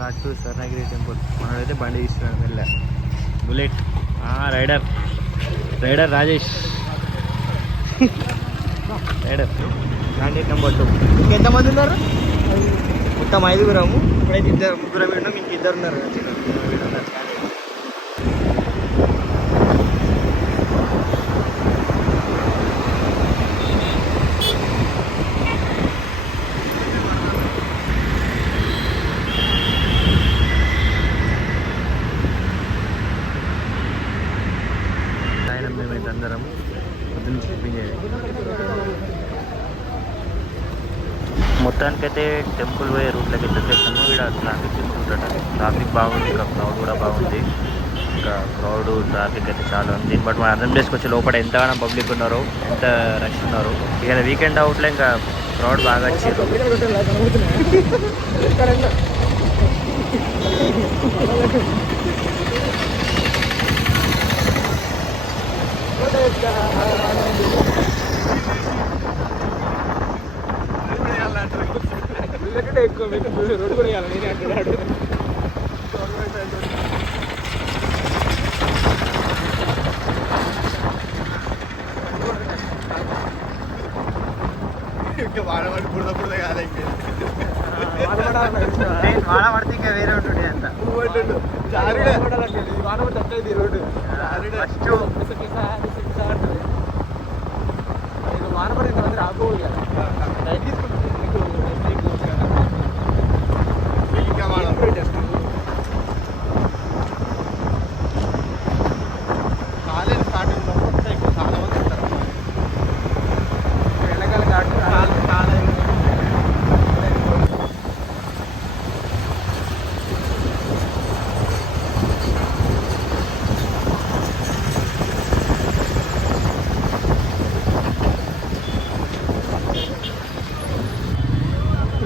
Start to Swarnagiri temple. మనోడైతే బండి తీస్తున్నాడు మెల్ల. Bullet rider Rajesh rider candidate number 2. ఇంకెంతమంది ఉన్నారు? మొత్తం 5గురము. ఇప్పుడైతే ముగ్గురం ఉన్నాం, ఇంక 2 ఉన్నారు. మేమైతే అందరం పొద్దున్న షాపింగ్ చేయాలి. మొత్తానికైతే టెంపుల్ పోయే రూట్లోకి అయితే వచ్చేసాము. ఇక్కడ ట్రాఫిక్ తీసుకుంటాట. ట్రాఫిక్ బాగుంది, ఇంకా క్రౌడ్ కూడా బాగుంది. ఇంకా క్రౌడ్ ట్రాఫిక్ అయితే చాలా ఉంది. బట్ మనం అర్థం చేసుకొచ్చి లోపల ఎంతగానో పబ్లిక్ ఉన్నారు, ఎంత రష్ ఉన్నారు. ఇక వీకెండ్ అవుట్లో ఇంకా క్రౌడ్ బాగా వచ్చారు. ఎక్కువ రోడ్డు కూడా వేయాలి. నేనే అంటున్నాడు ఇంకా వాడబడి బుడద బుడద కాదు. వాడబడితే ఇంకా వేరే ఉంటుంది అంత వాడబడి తప్పేది రోడ్డు వానపడి ఇంతమంది రాకపోవాలి లైట్ తీసుకుంటుంది. కాలేజ్ స్టార్టింగ్ ఎక్కువ చాలా మంది వస్తారు. ఎలగల ఘాటు కాలేజ్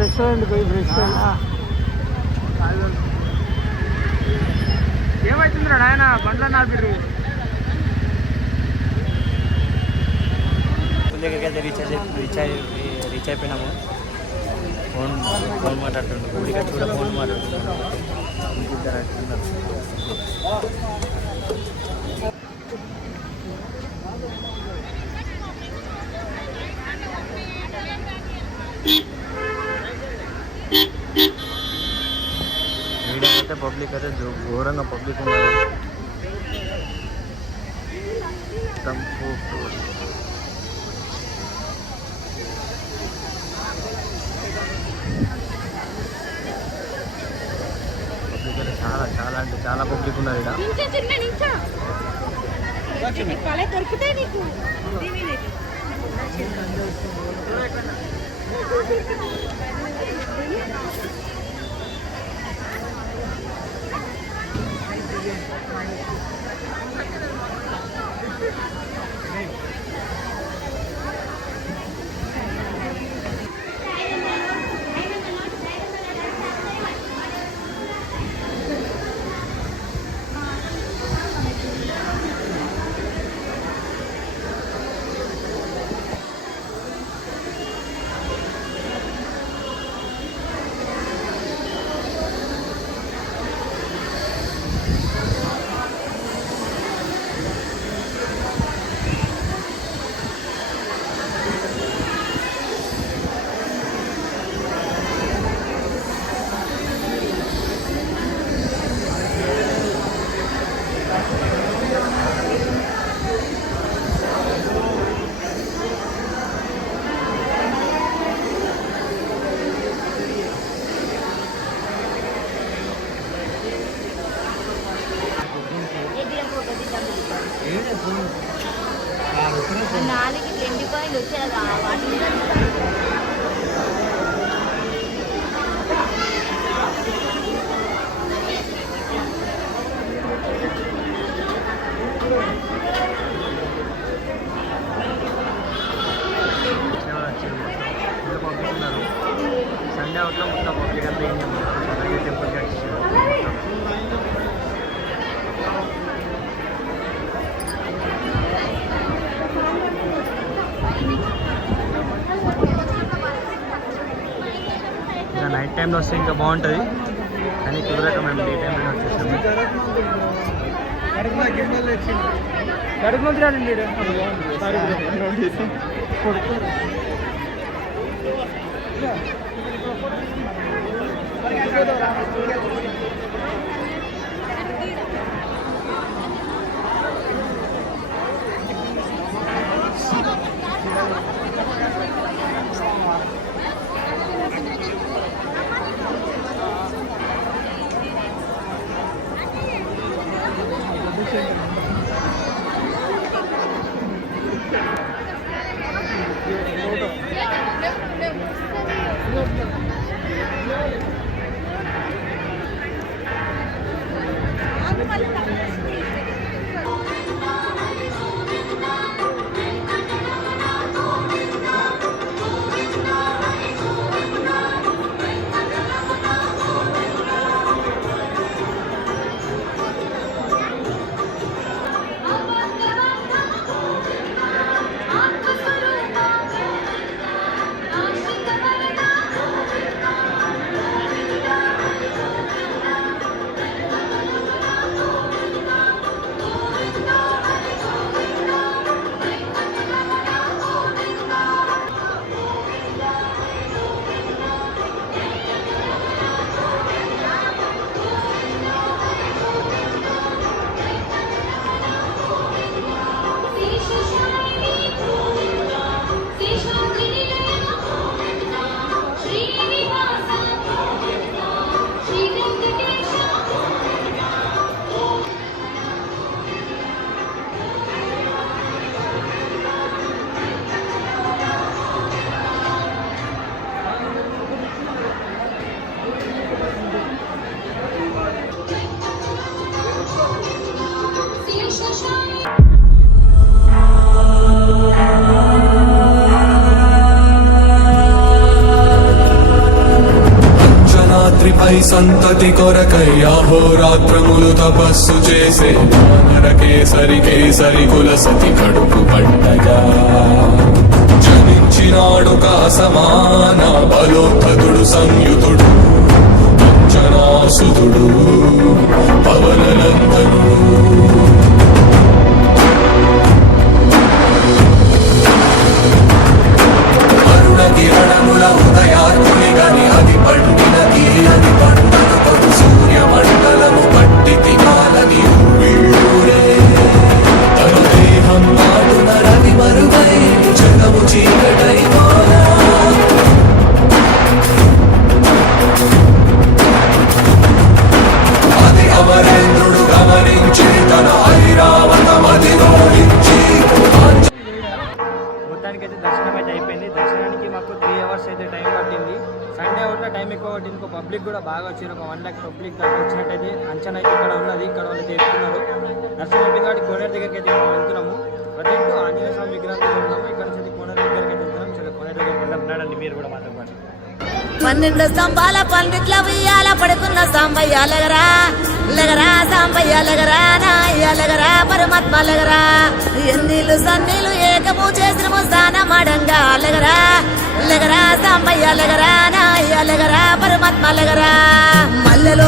రెస్టారెంట్ పోయి ఏమవుతుందిరా నాయన బండ్ల నాపిరు దగ్గరికి అయితే రీచ్ అయిపోయినాము. ఫోన్ మాట్లాడుతుండే గుడికి కూడా ఫోన్ మాట్లాడుతున్నాను. వీడియో అయితే పబ్లిక్ అయితే ఘోరంగా పబ్లిక్ ఉన్నారు. పబ్లిక్ అయితే చాలా అంటే చాలా పబ్లిక్ ఉన్నారు నాలుగు ఎండిపోయింది వచ్చేదా వాటి సండే అవుట్లో మొత్తం పబ్లిక్ అంతా టెంపుల్ ఇంకా నైట్ టైంలో వస్తే ఇంకా బాగుంటుంది. కానీ కడుపు మంత్రి అంజనాద్రిపై సంతతి కొరకై అహోరాత్రములు తపస్సు చేసే వానరకేసరి కేసరి కులసతి కడుపు పండగా జనించినాడు సమాన బలోద్ధతుడు సంయుతుడు అంజనాసుతుడు పవననందనుడు కిరణముల ఉదయాత్ముని గని అది పండినది అది పంటను కొడు సూర్యమండలము పట్టి తినాలని వీళ్ళూరే తన దేహం నాటున రవి మరుగై జగము చీకటై పోనా అది అమరేంద్రుడు గమనించి తన ఐరావతమది రోహించి మొత్తానికైతే దర్శనం అయితే అయిపోయింది. దర్శనానికి మాకు 3 hours అయితే టైం పట్టింది. సండే అవుట్ల టైం ఎక్కువ పట్టింది. ఇంకో పబ్లిక్ కూడా బాగా వచ్చారు. ఒక 1 lakh పబ్లిక్ దాకా వచ్చినట్టయితే అంచనా అయితే ఇక్కడ ఉన్నది. ఇక్కడ వాళ్ళు ఎక్కుతున్నారు. దర్శనం అయిపోయింది కాబట్టి కోనేరు దగ్గరికి అయితే మనం వెళ్తున్నాము. ప్రజెంట్ ఆంజనేయ స్వామి విగ్రహం దగ్గర ఉన్నాము. ఇక్కడ నుంచి కోనేరు దగ్గరికి అయితే వెళ్తున్నాం. సరే కోనేరు దగ్గరికి వెళ్తున్నాడండి, మీరు కూడా మాతో పాటు. 12 స్తంభాల పండిట్ల ఉయ్యాల పడుకున్న సాంబయ్య లగరా లగరా సాంబయ్య లగరా నాయ్య లగరా పరమాత్మ లగరా ఎన్నీళ్ళు సన్నీళ్ళు ఏకము చేసిన స్నానమాడంగా లగరా లగరా సాంబయ్య లగరా నాయ్య లగరా పరమాత్మ లగరా మల్లెలు